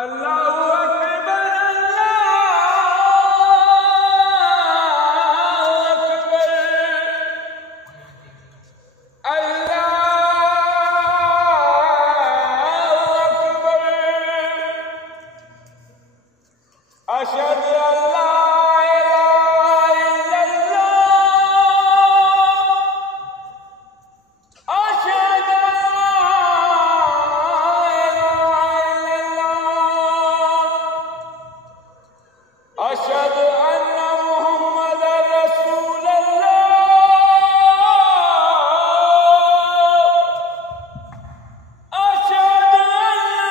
अल्लाहु अकबर अशहदु अल्ला अशहदु अन्ना मुहम्मदर रसूलुल्लाह अशहदु अन्ना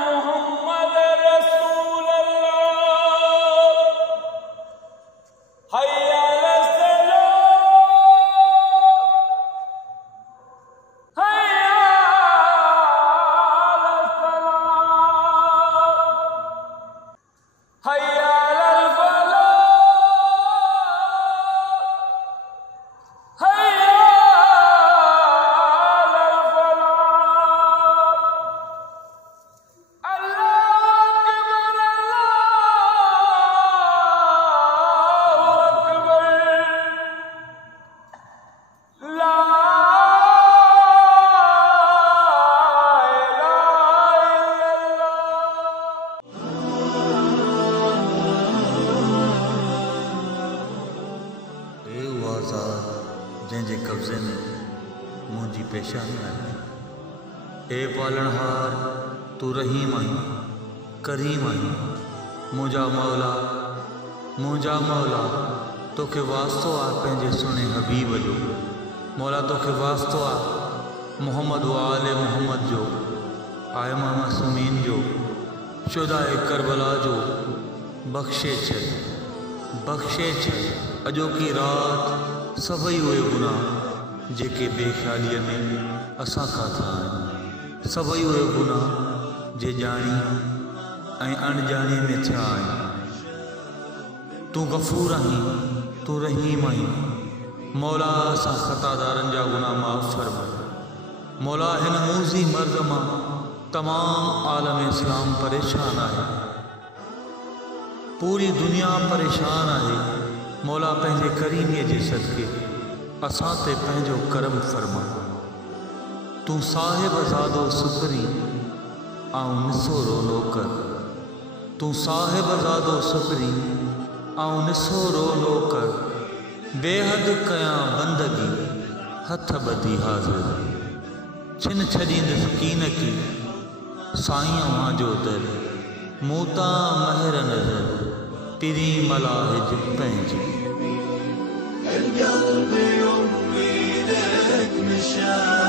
मुहम्मदर रसूलुल्लाह हय्या अलस सलाह हय्या अलस सलाह हय्या जंहिंजे कब्ज़े में मुंहिंजी पेशानी आहे। ए पालणहार तू रहीम आहीं करीम आहीं। मुंहिंजा मौला तोखे वास्तो आहे पंहिंजे सुहिणे हबीब जो। मौला तोखे वास्तो आहे मोहम्मद व आले मोहम्मद जो, आयमा मासूमीन जो, शुदाए करबला जो। बख़्शे छॾ अॼोकी राति सभई उहे गुनाह जेके बेख़्यालीअ में असां खां था आहिनि, सभई उहे गुनाह जे ॼाणी ऐं अणॼाणे में थिया आहिनि। तूं गफ़ूर आहीं, तूं रहीम आहीं। मौला असां ख़तादारनि जा गुनाह माफ़ फरमा। मौला हिन मूज़ी मर्ज़ मां तमाम आलम इस्लाम परेशान आहे, पूरी दुनिया परेशान आहे। मौला पंहिंजे करीमीअ जे सदके असां ते पंहिंजो करम फरमा। तूं साहिब ज़ादो सुपरी आऊं निसोरो नौकर। तूं साहिब ज़ादो सुपरी आऊं निसोरो नौकर। बेहद कयां बंदगी हथ ॿधी हाज़िर। छिन छॾींदुसि कीन की साईं मांजो दर। मूं तां महर नज़र पिरी मलाहिज पंहिंजी। القلب يمي لك مشاعر